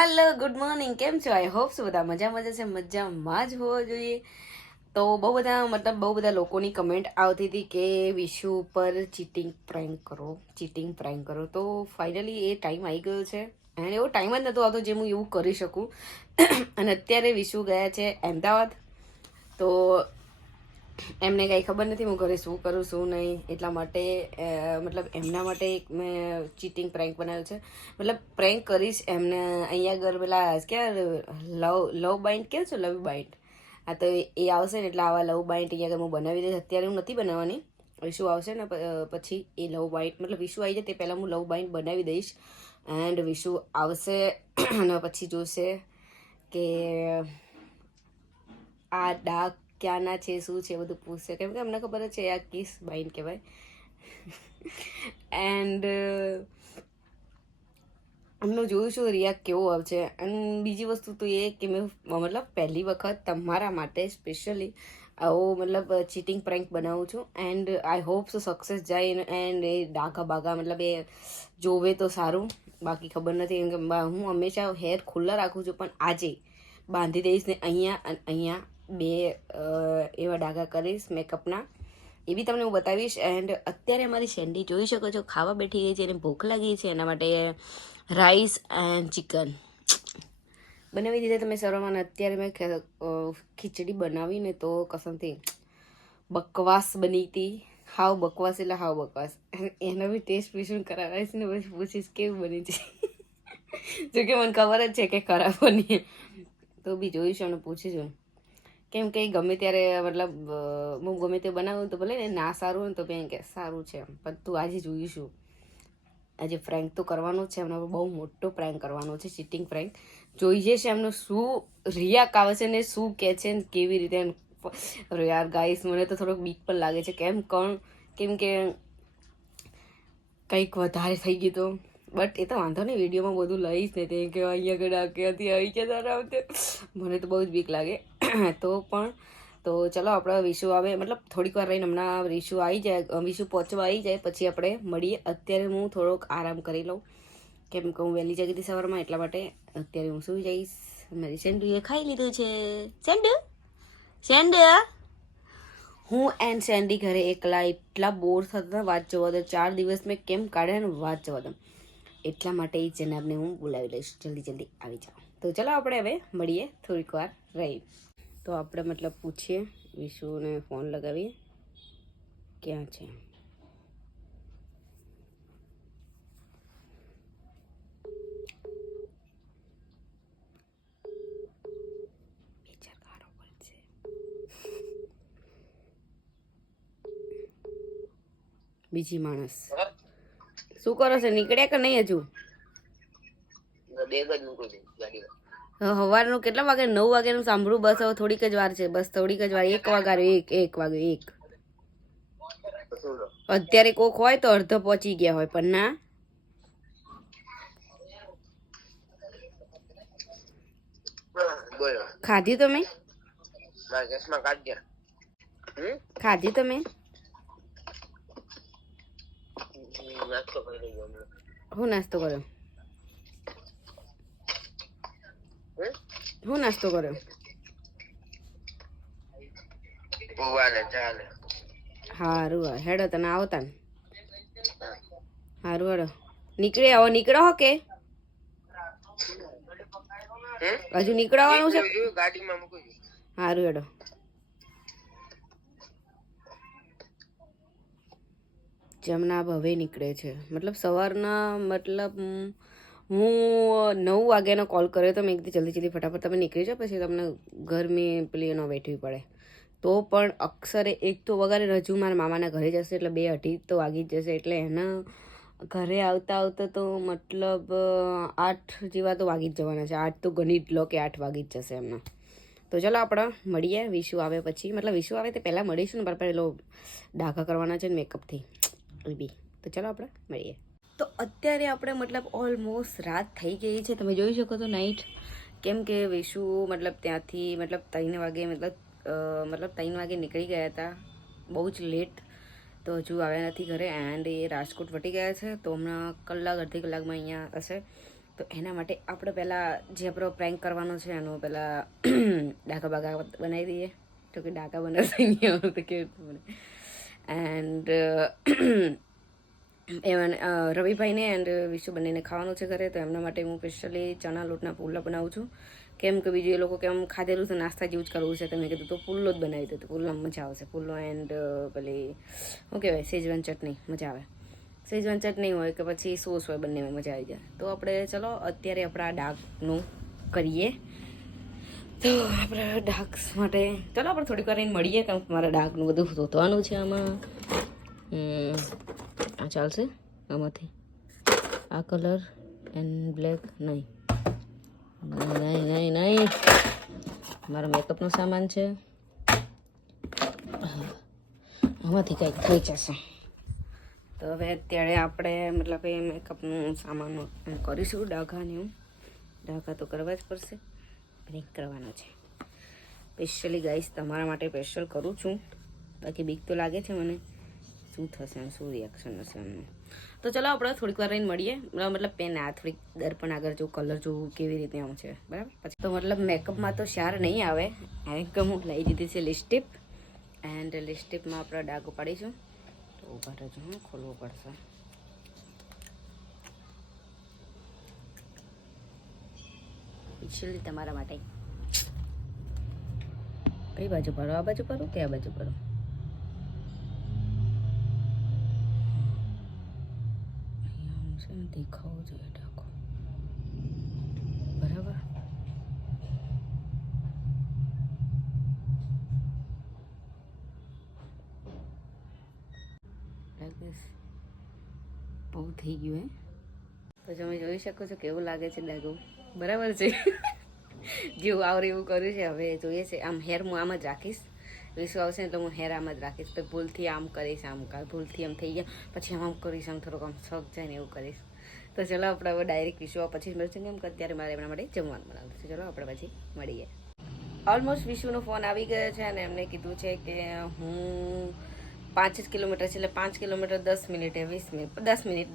Hello good morning, કેમ છો? I hope so બધા મજામાં જશે, મજામાં જ હોવો જોઈએ. તો બહુ બધા લોકોની કમેન્ટ આવતી હતી કે વિશુ ઉપર ચીટિંગ પ્રેન્ક કરો. તો ફાઇનલી એ ટાઈમ આવી ગયો છે અને એવો ટાઈમ જ નહોતો આવતો જે હું એવું કરી શકું. અને અત્યારે વિશુ ગયા છે અમદાવાદ. તો એમને કંઈ ખબર નથી હું ઘરે શું કરું શું નહીં, એટલા માટે એમના માટે એક મેં ચીટિંગ પ્રેન્ક બનાવ્યું છે. પ્રેન્ક કરીશ એમને. અહીંયા આગળ પેલા ક્યાં લવ બાઇન્ડ કહે છે, લવ બાઇન્ડ. હા, તો એ આવશે ને એટલે આવા લવ બાઇન્ડ અહીંયા આગળ હું બનાવી દઈશ. અત્યારે હું નથી બનાવવાની, વિશુ આવશે ને પછી એ લવ બાઇન્ડ વિશુ આવી જાય તે પહેલાં હું લવ બાઇન્ડ બનાવી દઈશ. એન્ડ વિશુ આવશે અને પછી જોશે કે આ ડાક ક્યાંના છે, શું છે, બધું પૂછશે. કેમ કે અમને ખબર જ છે આ કિસ બાઇન્ડ કહેવાય. એન્ડ એમનું જોઈશું રિયાક્ટ કેવો આવશે. એન્ડ બીજી વસ્તુ તો એ કે મેં પહેલી વખત તમારા માટે સ્પેશિયલી આવો ચીટિંગ પ્રેન્ક બનાવું છું. And I hope so success જાય. એન્ડ એ ડાઘા બાઘા એ જોવે તો સારું, બાકી ખબર નથી. કેમ કે હું હંમેશા હેર ખુલ્લા રાખું છું, પણ આજે બાંધી દઈશ ને અહીંયા અને અહીંયા બે એવા ડાઘા કરીશ મેકઅપના, એ બી તમને હું બતાવીશ. એન્ડ અત્યારે અમારી સેન્ડી જોઈ શકો છો ખાવા બેઠી ગઈ છે, એને ભૂખ લાગી છે, એના માટે રાઈસ એન્ડ ચિકન બનાવી દીધા તમે સવારમાં. અત્યારે મેં ખીચડી બનાવીને તો કસમથી બકવાસ બની હતી. હાવ બકવાસ એટલે હાવ બકવાસ. એનો બી ટેસ્ટ વિશું કરાવીશ ને પછી પૂછીશ કેવું બની છે. જોકે મને ખબર જ છે કે ખરાબ બની, તો બી જોઈશું અને પૂછીશું. કેમ કે ગમે ત્યારે હું ગમે તે બનાવું તો ભલે ને ના સારું હોય ને તો બેન કે સારું છે, પણ તું આજે જોઈશું. આજે પ્રેન્ક તો કરવાનો જ છે, એમના બહુ મોટો પ્રેન્ક કરવાનો છે, ચીટિંગ પ્રેન્ક. જોઈ જશે એમનું શું રિયાક આવે છે ને શું કહે છે ને કેવી રીતે. યાર ગાઈસ, મને તો થોડોક બીક પણ લાગે છે. કેમ કે કંઈક વધારે થઈ ગયું તો, બટ એ તો વાંધો નહીં, વિડીયોમાં બધું લઈશ ને તે કે અહીંયા આગળ ક્યાંથી આવી છે તારા આવતે. મને તો બહુ જ બીક લાગે. તો ચલો આપણે વિશુ આવે થોડીક વાર રહીને હમણાં વિશુ આવી જાય, વિશુ પહોંચવા આવી જાય પછી આપણે મળીએ. અત્યારે હું થોડોક આરામ કરી લઉં, કેમ કે હું વહેલી જાગી હતી સવારમાં, એટલા માટે અત્યારે હું સુઈ જઈશ. મારી સેન્ડુએ ખાઈ લીધું છે. સેન્ડુ હું એન્ડ સેન્ડી ઘરે એકલા એટલા બોર થતા હતા, વાત જવા દો. 4 દિવસ મેં કેમ કાઢ્યા ને વાત જવા દો. એટલા માટે એ જનાબને હું બોલાવી લઈશ, જલ્દી આવી જાઓ. તો ચલો આપણે હવે મળીએ થોડીક વાર રહી. તો આપણે પૂછીએ, વિશુને ફોન લગાવીએ ક્યાં છે. બીજી માણસ શું કરો છો? નીકળ્યા કે નહીં હજુ? સવારનું કેટલા વાગે? 9 વાગ્યાનું સાંભળું. બસ હવે થોડીક જ વાર છે, બસ થોડીક જ વાર. 1 વાગ્યો, 1 વાગ્યો 1. અત્યારે કોક હોય તો અડધો પહોંચી ગયા હોય, પણ ના. ખાધી તમે? ખાધી તમે? હું નાસ્તો કર્યો? હું નાસ્તો કર્યો? હારું હેડો તને આવતા ને. હારું હેડો નીકળે. હવે નીકળો હો કે હજુ નીકળવાનું છે? હારું હેડો. જમના હવે નીકળે છે. સવારના હું 9 વાગ્યાનો કોલ કર્યો તો મેં કીધું જલ્દી ફટાફટ તમે નીકળી જાઓ, પછી તમને ગરમી પેલી ન બેઠવી પડે. તો પણ અક્ષરે 1 તો વગાડે. રજુ મારા મામાના ઘરે જશે એટલે 2-2:30 તો વાગી જ જશે. એટલે એના ઘરે આવતા તો 8 જેવા તો વાગી જ જવાના છે. 8 તો ગણી જ લો કે 8 વાગી જ જશે એમના. તો ચલો આપણે મળીએ વિશુ આવે પછી. વિશુ આવે તે પહેલાં મળીશું ને, પેલો ડાઘા કરવાના છે ને મેકઅપથી બી. તો ચલો આપણે મળીએ. તો અત્યારે આપણે ઓલમોસ્ટ રાત થઈ ગઈ છે, તમે જોઈ શકો છો નાઇટ. કેમ કે વિશુ ત્યાંથી 3 વાગે 3 વાગે નીકળી ગયા હતા, બહુ જ લેટ. તો હજુ આવ્યા નથી ઘરે. એન્ડ એ રાજકોટ વટી ગયા છે, તો હમણાં અડધી કલાકમાં અહીંયા હશે. તો એના માટે આપણે પહેલાં જે આપણો પ્રેન્ક કરવાનો છે એનું પહેલાં ડાકા બાગા બનાવી દઈએ. તો કે ડાકા બનાવતા નહીં આવડતું તો કેવું બને. એન્ડ એમાં રવિભાઈને એન્ડ વિશુ બંનેને ખાવાનું છે ઘરે, તો એમના માટે હું સ્પેશિયલી ચણા લોટના પુલ્લા બનાવું છું. કેમ કે બીજું એ લોકો કેમ ખાધેલું છે, નાસ્તા જેવું જ કરવું છે, તો મેં કીધું તો પુલ્લો જ બનાવી દો, તો પુલ્લામાં મજા આવશે. પુલ્લો એન્ડ પેલી શું કહેવાય શેજવાન ચટણી મજા આવે. શેજવાન ચટણી હોય કે પછી સોસ હોય, બંનેમાં મજા આવી જાય. તો આપણે ચલો અત્યારે આપણા ડાકનું કરીએ. તો આપણે ડાક માટે ચલો આપણે થોડીક વાર રહીને મળીએ, કારણ કે મારા ડાકનું બધું ધોવાનું છે. આમાં આ ચાલશે, આમાંથી આ કલર એન્ડ બ્લેક નહીં, નહીં મારો મેકઅપનો સામાન છે, આમાંથી કંઈક થઈ જશે. તો હવે અત્યારે આપણે મતલબ એ મેકઅપનું સામાન કરીશું. ડાઘા તો કરવા જ પડશે, બ્રેક કરવાનો છે સ્પેશિયલી ગાઈસ, તમારા માટે સ્પેશિયલ કરું છું. બાકી બીક તો લાગે છે મને, શું થશે એમ, શું રિએક્શન હશે એમનું. તો ચલો આપણે થોડીક વાર રહીને મળીએ. મતલબ પેન આ થોડીક દર્પણ આગળ જો કલર જોવું કેવી રીતે આમ છે બરાબર. પછી તો મતલબ મેકઅપમાં તો શાર નહીં આવે, એકદમ હું લઈ દીધી છે લિપસ્ટિક, એન્ડ લિપસ્ટિકમાં આપણે ડાઘ પાડીશું. તો ઉભા રહેજો, હું ખોલવું પડશે. સ્પેશિયલી તમારા માટે. કઈ બાજુ પાડો? આ બાજુ પાડો કે આ બાજુ પાડો? દેખાવું જોઈએ ડાઘો બરાબર. બહુ થઈ ગયું તો તમે જોઈ શકો છો કેવું લાગે છે ડાઘો, બરાબર છે. જેવું આવડે એવું કર્યું છે. હવે જોઈએ છે. આમ હેર હું આમ જ રાખીશ, વિશ્વ આવશે ને તો હું હેર આમ જ રાખીશ. તો ભૂલથી આમ કરીશ, આમ ભૂલથી આમ થઈ ગયા પછી આમ કરીશ, આમ થોડોક આમ શોખ જાય ને એવું કરીશ. તો ચલો આપણે હવે ડાયરેક્ટ વિશ્વ પછી મળશે, કેમ કે અત્યારે મારે એમના માટે જમવાનું બનાવવું છે. ચલો આપણે પછી મળીએ. ઓલમોસ્ટ વિશ્વનો ફોન આવી ગયો છે અને એમને કીધું છે કે હું 5 જ કિલોમીટર છે, એટલે 5 કિલોમીટર 10 મિનિટે 20 મિનિટ 10 મિનિટ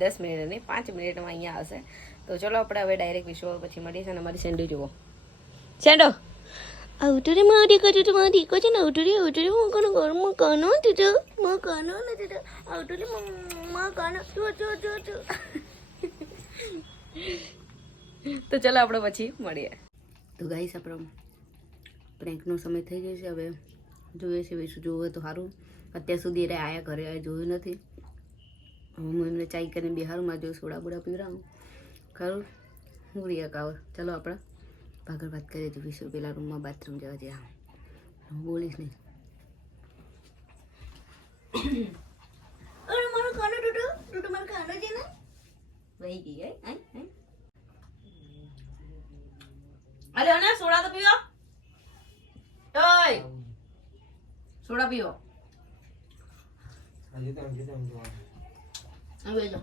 નહીં 5 મિનિટમાં અહીંયા આવશે. તો ચલો આપણે હવે ડાયરેક્ટ વિશ્વ પછી મળીએ છીએ. અને અમારી સેન્ડો જુઓ, સેન્ડો આઉટરે મારી દીકરો છે, મારી દીકરો છે ને આઉટરે હું કોનો ઘરમાં કાનો દીધો, માં કાનો નથી દીધો આઉટરે માં કાનો જો. તો ચલો આપણે પછી મળીએ. તો ગાઈસ આપણો પ્રેન્કનો સમય થઈ ગયો છે. હવે જોઈએ છે વિશું જોવે તો સારું. અત્યાર સુધી એ આયા ઘરે જોયું નથી. હું એમને ચાય કરીને બિહારું, માં જો સોડા બોડા પીવડાવું ખરું હું રિયા કાવ. ચલો આપણે ભાગળ વાત કરીએ. તો વિશું પેલા રૂમમાં બાથરૂમ જવા જાય, હું બોલીશ નહીં. અરે મારો કાનો ટૂટો મારો કાનો છે ને વહી ગઈ. અરે અના સોડા તો પીવો, ઓય સોડા પીવો. હવે જો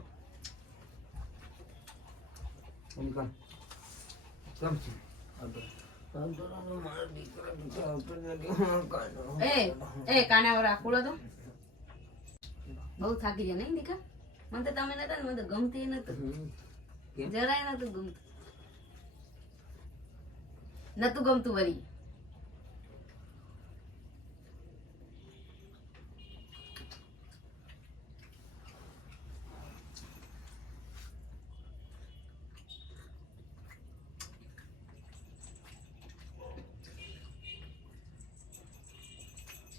કાના રાખોડો તો બહુ થાકી જાય નહીં દીકા. મને તો તમે નતા ને, મને તો ગમતી નતું, જરાય નતું ગમતું વળી.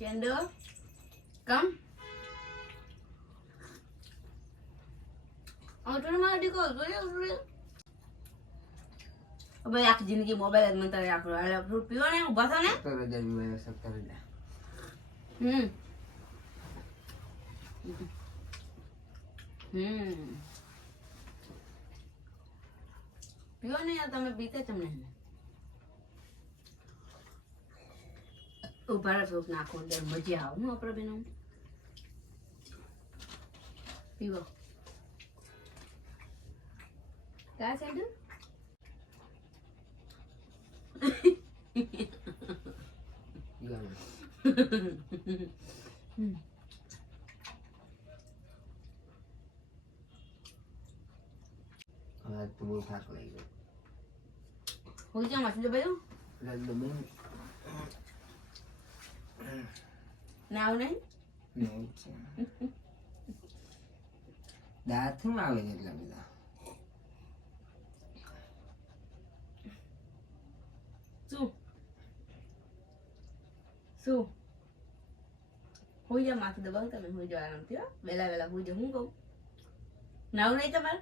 Cendo, come. માં દીકો ભાઈ આખી જિંદગી મોબાઈલ જ મંતર રાખો. ફ્રૂટ પીવો ને ઉભા થો ને. પીવો ને યાર, તમે પીતે તમને ઉભા રહો નાખો મજા આવે. હું આપણે બેનો પીવો કા સાઈડ આજ તો બહુ થાક લાગી ગયો. હું ક્યાં માસી દબાયું રાત દબાઈ ના આવું નહીં નહીં છે. દાંત શું આવે છે એટલા બધા? શું શું હોઈ જા માથું દબાવ તમે હોઈ જાઓ આરામથી હો વહેલા વહેલા હોઈ જાઓ હું કહું નાવું નહીં તમારે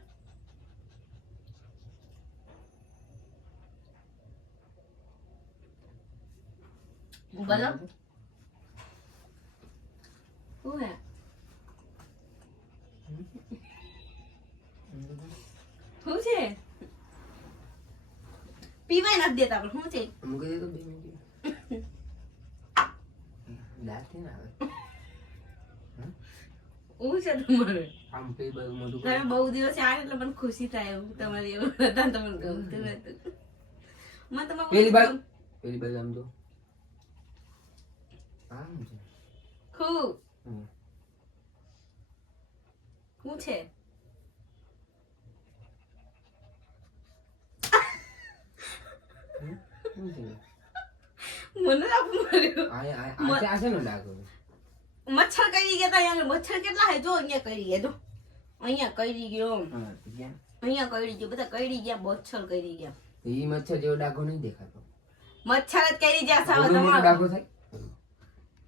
બોલો શું હે શું છે પીવાય નથી દેતા પણ શું છે મૂકી દે તો 2 મિનિટ. દાંત છે ને આવે શું છે તમારે આમ કઈ બધું મોટું તમે બહુ દિવસે આવે એટલે મને ખુશી થાય એવું તમારે એવું હતા તમને ગમતું હતું મને તમારે પેલી બાજુ આમ જો આમ છે ખૂબ હમ. શું છે શું છે? મને આપું માર્યું આ શેનો ડાઘ હોય? મચ્છર કરી ગયા તા અહીંયા મચ્છર કેટલા હે જો અહીંયા કરી ગયા જો અહીંયા કરી ગયો હા, તો ક્યાં? અહીંયા કરી ગયો બધા કરી ગયા મચ્છર કરી ગયા ઈ મચ્છર જેવો ડાઘો નહીં દેખાતો. મચ્છર જ કરી ગયા સાવ એવડો મોટો તમારો ડાઘો થાય?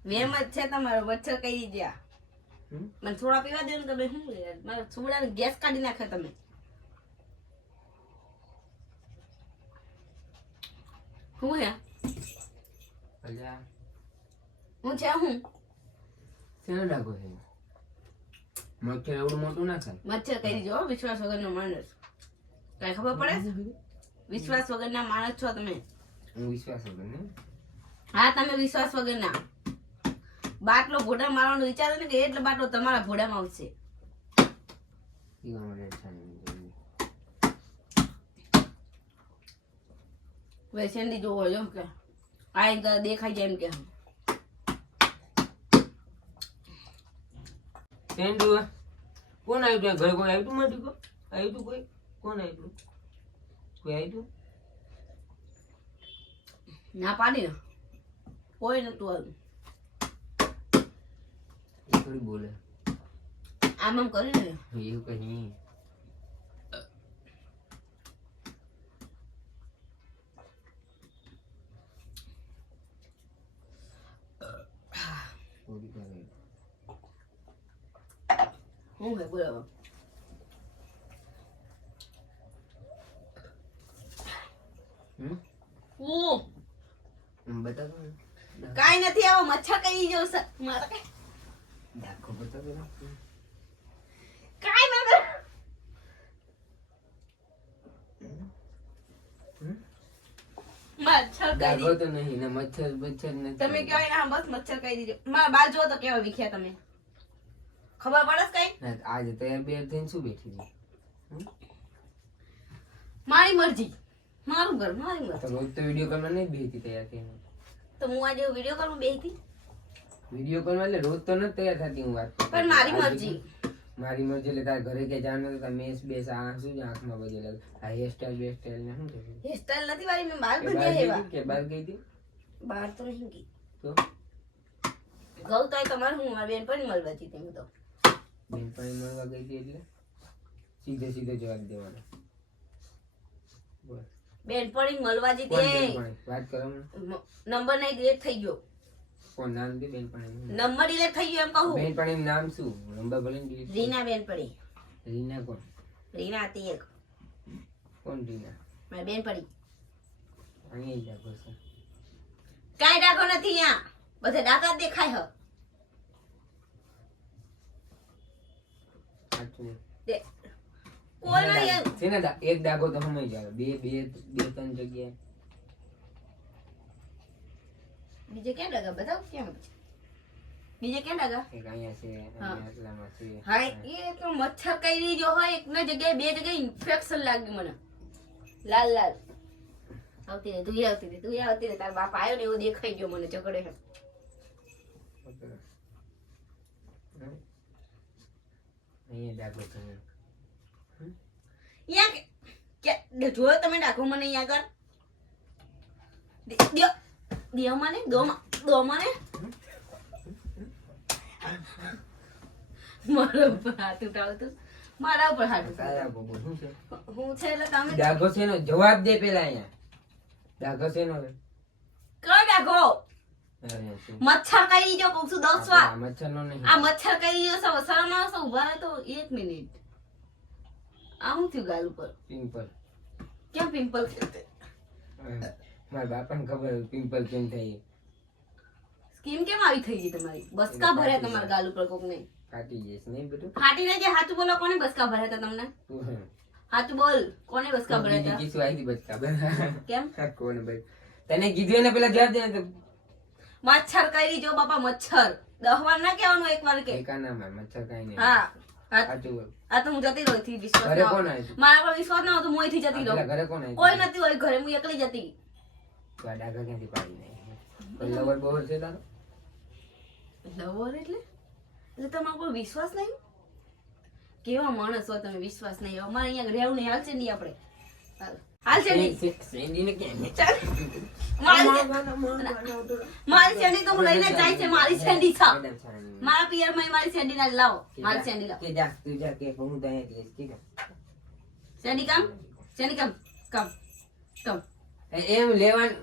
વેમ જ છે તમારો મચ્છર કરી ગયા હમ? મને થોડા પીવા દે ને તમે શું યાર મારા છોડાને ગેસ કાઢી નાખે તમે શું હે અલ્યા, હું છે હું શેનો ડાઘો છે? મચ્છર એવડું મોટું ના થાય. મચ્છર કરી જો વિશ્વાસ વગરનો માણસ કઈ ખબર પડે વિશ્વાસ વગરના માણસ છો તમે હું વિશ્વાસ વગર ને હા તમે વિશ્વાસ વગરના બાટલો ભોડા મારવાનો વિચારો ને કે એટલે બાટલો તમારા ભોડામાં આવશે પીવા માટે છાની જોઈએ. વેસેન્ડી જોવો જો કે આ એક દેખાઈ જાય એમ કે ટેન્ડુ કોણ આવ્યું ત્યાં ઘરે? કોઈ આવ્યું તું મારી કો? આવ્યું તું કોઈ? કોણ આવ્યું તું? કોઈ આવ્યું તું? ના પાડી ને કોઈ નતું આવ્યું એ થોડી બોલે આમ આમ કરી ને એવું કઈ નહીં. થોડી કરે. હું હે બોલો હમ? ઓ બતાવો ને. કાઈ નથી આવો મચ્છર કઈ જો મારા કઈ ડાઘો બતાવો ને. કાઈ ના મચ્છર કઈ ડાઘો તો નહીં ને મચ્છર બચ્છર નથી. તમે કહેવાય ના બસ મચ્છર કઈ દીધો મારા બાર જો તો કેવા વિખ્યા તમે ખબર પડે કઈ ના, આજે તૈયાર બે થઈને શું બેઠી હતી? મારી મરજી મારું ઘર મારી તો મરજી રોજ તો વિડીયો કોલમાં નહીં બેહતી તૈયાર થઈને. તો હું આજે વિડીયો કરું બેહી વિડીયો કોલમાં એટલે રોજ તો નથી તૈયાર થતી હું વાત કરું. પણ મારી આજે મરજી મારી મરજી એટલે તારા ઘરે કે જવાનું તો મેસ બેસ આ શું છે આંખમાં બધે લાગે. આ હેરસ્ટાઈલ બેસ્ટાઈલ ને શું કહેવાય? હેરસ્ટાઈલ નથી વાળી મેં બાલ કે બહાર બંધ્યા ગઈ એવા હતી કે બહાર ગઈ હતી? બહાર તો નહીં ગઈ તો ગૌ તો તમારે હું મારી બેન પણ મળવા હતી તેમ તો બેનપણી મળવા ગઈ હતી એટલે સીધે સીધે જવાબ દેવાનો. બોલ. બેન પણ મળવા જતી કોણ એ બેનપણી? વાત કરો ને. નંબર નહીં ડિલીટ થઈ ગયો કોણ નામ નથી બેનપણીનું? નંબર ડિલીટ થઈ ગયો એમ કહું બેનપણીનું નામ શું? નંબર ભલે ને delete કરો. રીના બેન પડી રીના કોણ? રીના હતી એક કોણ રીના? મારી બેન પડી અહીંયા જ ડાઘો છે. કાંઈ ડાઘો નથી અહીંયા બધે દાંત જ દેખાય હ સાચું. દે કોઈ નહીં એમ. છે ને એક ડાઘો તો સમય જાય બે બે બે ત્રણ જગ્યાએ. બીજે ક્યાં ડાઘા બતાવ ક્યાં છે બીજે ક્યાં ડાઘા એક અહીંયા છે અહીંયા એટલામાં છે. હા એ તો મચ્છર કઈ જો હોય એક ના જગ્યાએ બે જગ્યાએ ઇન્ફેક્શન લાગ્યું મને લાલ લાલ આવતી રહે તું આવતી રહે તું આવતી રહે તારા બાપ આવ્યો ને એવું દેખાઈ ગયો મને ઝઘડે છે અહીંયા ડાઘો છે. અહીંયા જોયો તમે ડાકો મને અહીંયા આગળ દ્યો દ્યો મને દો મને મારા ઉપર હાથ ઉઠાવતો મારા ઉપર હાથ તારા બબુ શું છે હું છે એટલે તમે ડાઘો છે નો જવાબ દે પેલા અહીંયા ડાઘો છે નો કયો ડાકો મચ્છર કઈ જો કહું છું 10 વાર મચ્છર નો નહીં આ મચ્છર કઈ જો શરમ આવશે ઉભા રહે તો 1 મિનિટ આ હું થયું ગાલ ઉપર પિમ્પલ કેમ પિમ્પલ મારા બાપાને ખબર પિમ્પલ કેમ થાય સ્કીમ કેમ આવી થઈ ગઈ તમારી બસકા ભર્યા તમારા ગાલ ઉપર કોક નહીં ફાટી જશે નહીં બધું ફાટી ના જાય સાચું બોલો કોને બસકા ભર્યા હતા તમને સાચું બોલ કોને બસકા ભર્યા હતા કીધું આવી બચકા બધા કેમ કોને ભાઈ તને કીધું એને પેલા જવાબ દે ને તો મચ્છર કરી જો બાપા મચ્છર 10 વાર ના કહેવાનું એક વાર કે એકા ના માર મચ્છર કાઈ નહીં હા સાચું બોલ આ તો હું જતી રહી થી વિશ્વાસ ઘરે ના કોણ હોય. આવ્યું મારા પર વિશ્વાસ ના હોય તો હું અહીંથી જતી પેલા રહું ઘરે કોણ આવ્યું કોઈ નથી હોય ઘરે હું એકલી જતી તો આ ડાઘા ક્યાંથી પાડી નહીં કોઈ લવર બવર છે તારો લવર એટલે તમારા પર વિશ્વાસ નહીં કેવા માણસ હોય તમે વિશ્વાસ નહીં અમારે અહીંયા રહેવું નહીં હાલ છે નહીં આપણે હાલ છે નહીં સેન્ડીને કેમ મારી સેન્ડી તો હું લઈને જાય છે મારી સેન્ડી છે મારા પિયર માં મારી સેન્ડી ના લાવો મારી સેન્ડી લાવો કે જા તું જા કે હું તો અહીંયા કહીશ કે સેન્ડી કમ કમ એમ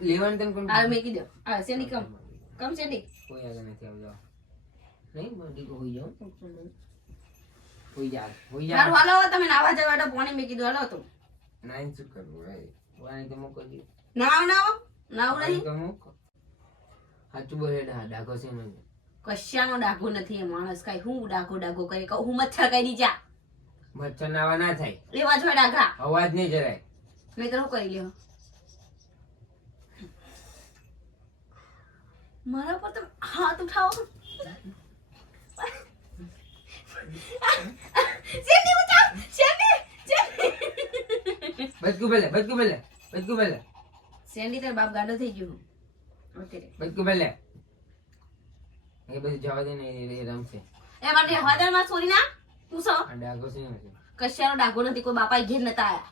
લેવાન તને કોણ આ મેકી દો આ સેન્ડી કમ સેન્ડી કોઈ આગળ નથી આવજો નહીં મોટી કો હોઈ જાઉં હોઈ જા હારું હાલો તમે નાવા જવા તો પાણી મેકી દો હાલો તો નાઈન શું કરવું ભાઈ વાણી તો મોકો દી નાવ નહીં તો મોકો સાચું બોલે ડાઘો છે મને કશાનો ડાઘો નથી એ માણસ કાઈ હું ડાઘો કરી કહું હું મચ્છર કરી જા મચ્છર નાવા ના થાય એવા જ હોય ડાઘા અવાજ નહીં જરાય મેં તો શું કરી લ્યો મારા પર તમે હાથ ઉઠાવો સેન્ડી બચાવ સેન્ડી બચકું ભલે સેન્ડી તાર બાપ ગાંડો થઈ ગયો અત્યારે બચકું ભલે એ બધું જવા દે ને એ રમશે એ મને હવાદાર માં છોરી ના પૂછો આ ડાઘો છે ને કશાનો ડાઘો નથી કોઈ બાપા ઘેર નતા આયા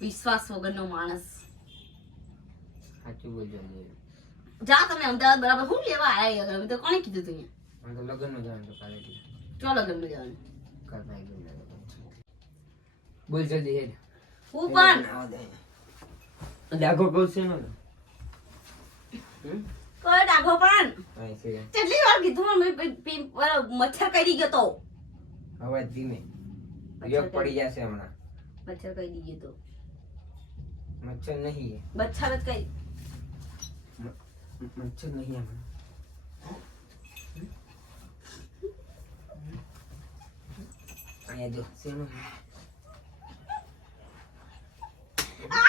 વિશ્વાસ વગરનો માણસ સાચું બોલજો જા તમે અમદાવાદ બરાબર હું લેવા આયા અમે તો કોને કીધું તું મને તો લગ્ન નું જવાનું તો કાલે ચો લગન માં જવાનું બોલ જલ્દી હેડ હું પણ ડાઘો કહું છે ને કોઈ ડાઘો પણ હા છે કેટલી વાર કીધું મેં મચ્છર કરી ગયો તો અવાજ ધીમે યોગ પડી જશે હમણાં મચ્છર કરી ગયો તો મચ્છર નહીં મચ્છર જ કઈ મચ્છર નહીં હમણાં અહીંયા જો શેનું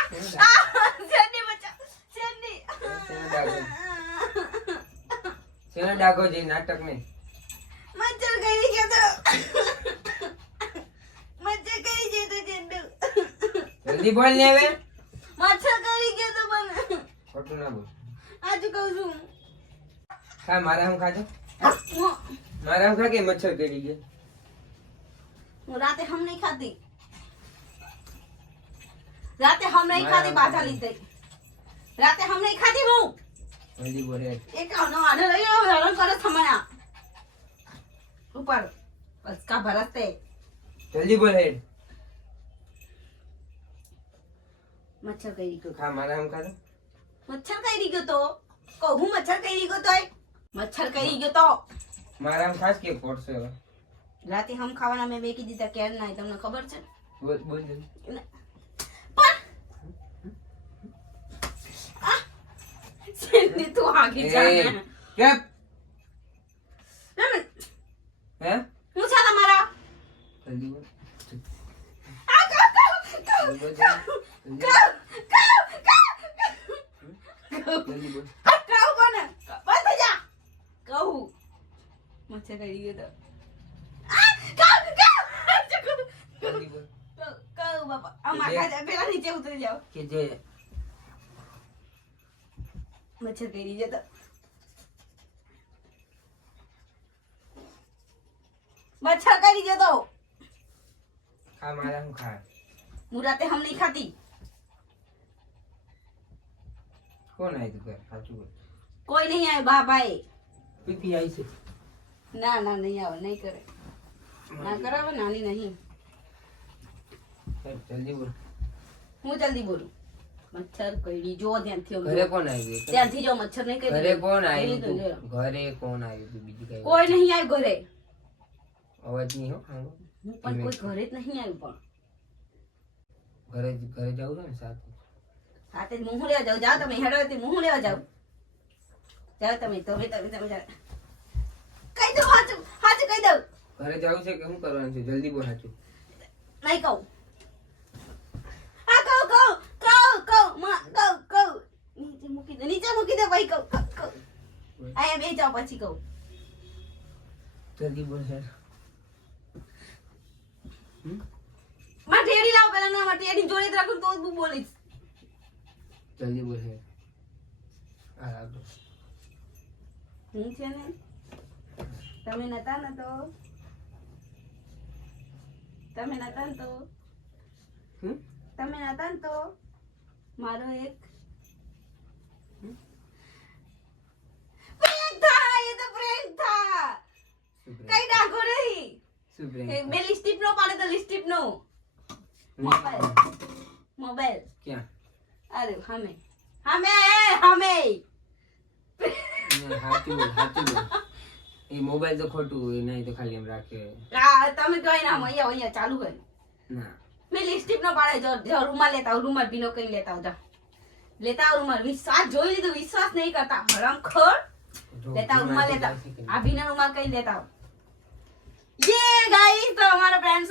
સેન્ડી બચા સેન્ડી શેનો ડાઘો છે નાટક નહીં મચ્છર કરી ગયો તો ચેન્ડુ જલ્દી બોલ ને હવે મચ્છર કરી ગયો તો પણ ખોટું ના બોલ આજુ કહું છું ખા મારા આમ ખાજો મારા આમ ખા કે મચ્છર કરી ગયો હું રાતે હમ નહીં ખાતી પાછા લીધે રાતે હમ નહીં ખાતી હું જલ્દી બોલ હેડ એક આને લઈ આવો હેરાન કરે થમણા ઉપર બસકા ભરતે જલ્દી બોલ હેડ મચ્છર કરી ગયો ખા મારા આમ ખાજો મચ્છર કરી ગયો તો કહું મચ્છર કરી ગયો તોય મચ્છર કરી ગયો તો મારા આમ ખાસ કે ફોડશે હવે રાતે હમ ખાવાના મેં મેકી દીધા કેર ના તમને ખબર છે બોલ બોલ જલ્દી પણ સેન્ડી તું આગે જા એ, કેપ હે હું છે તમારા જલ્દી બોલ આ કહું જલ્દી બોલ, જલ્દી બોલ કોને બસ થઈ જા કહું મચ્છર કરી ગયો તો જલ્દી બોલ કહું બાપા આમાં ખાજા પેલા નીચે ઉતરી જાઓ કે જે મચ્છર કરી ગયો તો મચ્છર કરી ગયો તો ખા મારા આમ ખા હું રાતે હમ નહીં ખાતી કોણ આવ્યું ઘર સાચું બોલ. કોઈ નહીં આવે બા ભાઈ. પીપી આવી છે. ના ના નહીં આવે, નહીં કરે, ના કરાવે, નાની નહીં. જલ્દી બોલ. હું જલ્દી બોલું. મચ્છર કઈડી જો ધ્યાનથી આમ ઘરે જો. કોણ આવ્યું? ધ્યાનથી જો મચ્છર નહીં કઈડી. ઘરે કોણ આવ્યું નહીં તું? કઈડી. ઘરે કોણ આવ્યું તું? બીજું કઈ કોઈ નહીં આવ્યું ઘરે. અવાજ નહીં હો સાંભળો. હું પણ કોઈ ઘરે જ નહીં આવ્યું પણ. ઘરે ઘરે જવું છે ને સાથે. સાથે જ મું લેવા જાઉં. જાઓ તમે હેડો તે મું લેવા જાઉં. જાઓ તમે જાઓ. કહી દઉં હાચું કહી દઉં. ઘરે જવું છે કે શું કરવાનું છે? જલ્દી બોલ સાચું. નહીં કહું. હા કહું. નીચે મૂકી દે ભાઈ કહું. અહીંયા બે જાઓ પછી કહું. જલ્દી બોલ યાર. માં ટેડી લાવ પેલા. ના માં ટેડી જોડે જ રાખું તો જ હું બોલીશ. જલ્દી બોલ યાર. આ રાખો. હું છે ને તમે નતા ને તો તમે નતા ને તો મારો એક prank था. ये तो prank था. કઈ ડાઘો નહીં. શું પ્રેમ? મેં લિપસ્ટિક નો પાડે તો લિપસ્ટિક નો મોબાઈલ ક્યાં? અરે હમે સાચું બોલ. એ મોબાઈલ તો ખોટું હોય નહીં તો ખાલી એમ રાખે. તમે કહો ને અહીંયા ચાલુ હોય. ના મેં લિપસ્ટિક નો પાડે. જો રૂમાલ લેતા આવું. રૂમાલ ભીનો કઈ લેતા આવ. લેતા આવ રૂમાલ. વિશ્વાસ જોઈ લીધું. વિશ્વાસ નહીં કરતા હરામખોર. લેતા આવ રૂમાલ. લેતા આ ભીના રૂમાલ કઈ લેતા આવ. ये गाइस तो हमारा ब्रांड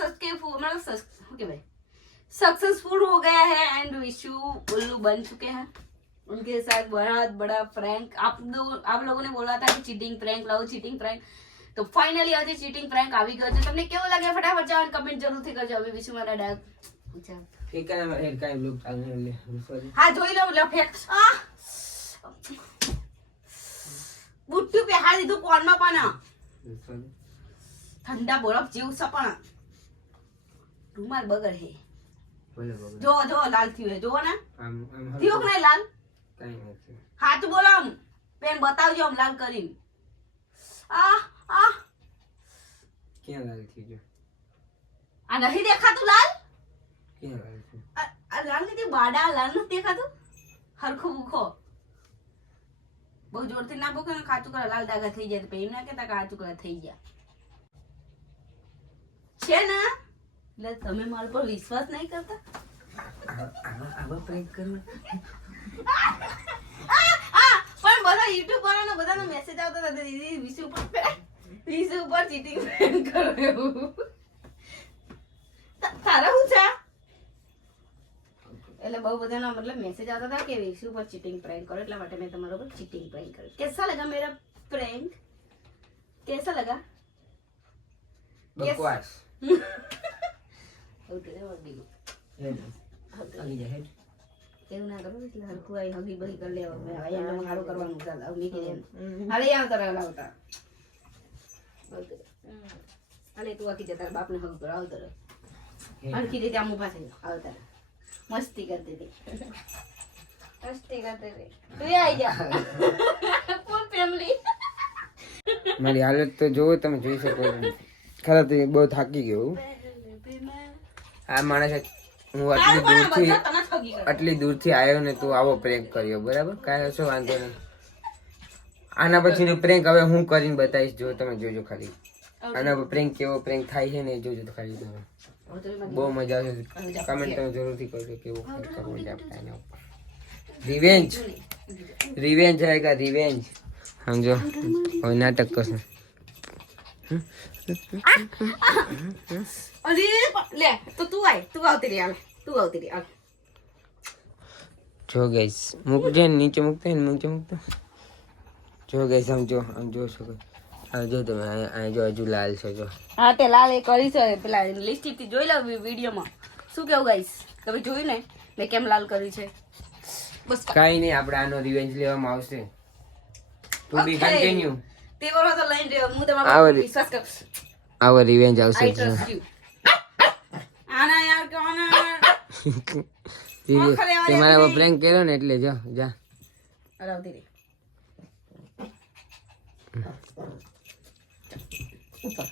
सक्सेसफुल हो गया है एंड विशु उल्लू बन चुके हैं. उनके साथ बहुत बड़ा प्रैंक. आप लोगों ने बोला था कि चीटिंग प्रैंक लाओ चीटिंग प्रैंक. तो फाइनली आज चीटिंग प्रैंक આવી ગયો છે. તમને કેવો લાગે ફટાફટ જાઓ કમેન્ટ જરૂરથી કરજો. હવે વિશુ મારા ડાક પૂછા એક કાઈ બ્લોગ ચાલને લે. સોરી. હા જોઈ લો લફેક. આ બુટ્ટુ પે હાલ દીધું કોનમાં પણ. સોરી. ઠંડા બરફ જેવું સપણ. રૂમાલ બગડ હે. બોલે બોલે. જો લાલ થયું હે. જો ને આમ થયું કે નહીં લાલ. કાઈ નથી. હાથ બોલો આમ. પેન બતાવજો આમ લાલ કરીને. આ ક્યાં લાલ થઈ ગયો? આ નહીં દેખાતું લાલ. ક્યાં લાલ થઈ? આ લાલ નથી બાડા. લાલ નથી દેખાતું. હરખું ભૂખો બહુ જોરથી ના ભૂખો ને ખાચું કરે લાલ દાગા થઈ જાય. તો એમ ના કહેતા કે કાચું કરે થઈ ગયા છે ને. એટલે તમે મારા પર વિશ્વાસ નહીં કરતા. આવા પ્રેન્ક કરવા પણ બધા યુટ્યુબ વાળાનો બધાનો મેસેજ આવતો હતો દીદી વિશુ ઉપર ચીટિંગ કરો એવું. તારા શું છે? એટલે બહુ બધાનો મતલબ મેસેજ આવતા હતા કે વિશુ ઉપર ચીટિંગ પ્રેન્ક કરો. એટલા માટે મેં તમારા ઉપર ચીટિંગ પ્રેન્ક કર્યું. कैसा लगा मेरा प्रैंक? कैसा लगा? બકવાસ. એવું ના કરો. એટલે હરખું આવી હગી બગી કરી લેવા. મેં અહીંયા સારું કરવાનું ચાલ. હવે મીકી દે. હાલે આવતા લાવતા. હાલે તું આખી જતા બાપને હગ પર આવતા રહે. હરખી રીતે આમ ઉભા થઈ આવતા રહે. મસ્તી કરતી હતી. તું આવી જા. Full family. મારી હાલત તો જોવો તમે જોઈ શકો છો. ખરેખર બહુ થાકી ગયો. આ માણસ હું આટલી દૂરથી આવ્યો ને તું આવો પ્રેન્ક કર્યો. બરાબર કાંઈ હશો વાંધો નહીં. આના પછીનો પ્રેન્ક હવે હું કરીને બતાવીશ. જો તમે જોજો ખાલી. આના પ્રેન્ક કેવો પ્રેન્ક થાય છે ને એ જોજો તો ખાલી તમે. બહુ મજા આવશે. કમેન્ટ તમે જરૂરથી કરજો કેવો મજા આપતા એના ઉપર. रिवेंज आएगा रिवेंज. समझो और नाटक करना. अरे ले तो तू आवती रही. जो गाइस मुकजे नीचे मुकते हैं जो गाइस समझो हम जो શકો જો તમે આ જો હજુ લાલ છે જો. હા તે લાલ એ કરી છે પેલા લિપસ્ટિક થી જોઈ લો વિડિયોમાં. શું કેવું ગાઈસ? તમે જોયું ને મેં કેમ લાલ કરી છે? બસ કાઈ નહીં. આપણે આનો રિવેન્જ લેવામાં આવશે. ટુ બી કન્ટિન્યુ. તે બોલો તો લઈને રહ્યો. હું તમારો વિશ્વાસ કર. આવો રિવેન્જ આવશે. આના યાર કોના તમારા પ્રેન્ક કર્યો ને એટલે જા હલાવતી રહી. ઉપર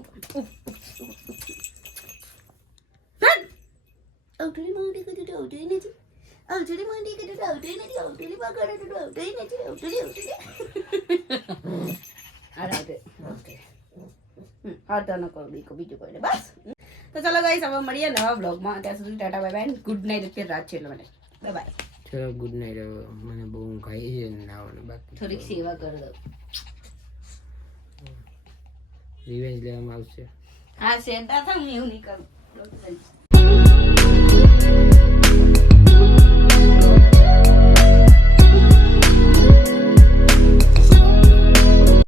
ઉપર ઉપર ઉપર. આવતી માંડી કદી તો આવતી નથી. આવતી માંડી કદી તો આવતી નથી. આવતી બગાડે તો આવતી નથી. આવતી. હલાવતી. ઓકે. હા તો ન કરો બીજું કોઈ નહીં બસ. તો ચલો ગાઈસ હવે મળીએ નવા બ્લોગમાં. ત્યાં સુધી Tata bye bye. Good night. અત્યારે રાત છે એટલે મને બાય બાય. ચલો ગુડ નાઇટ. મને બહુ ઊંઘ આવી છે નાવાનું બાકી થોડીક સેવા કરી દઉં. રિવેન્જ લેવામાં આવશે. હા સેન્ટા થાય હું એવું નહીં કરું.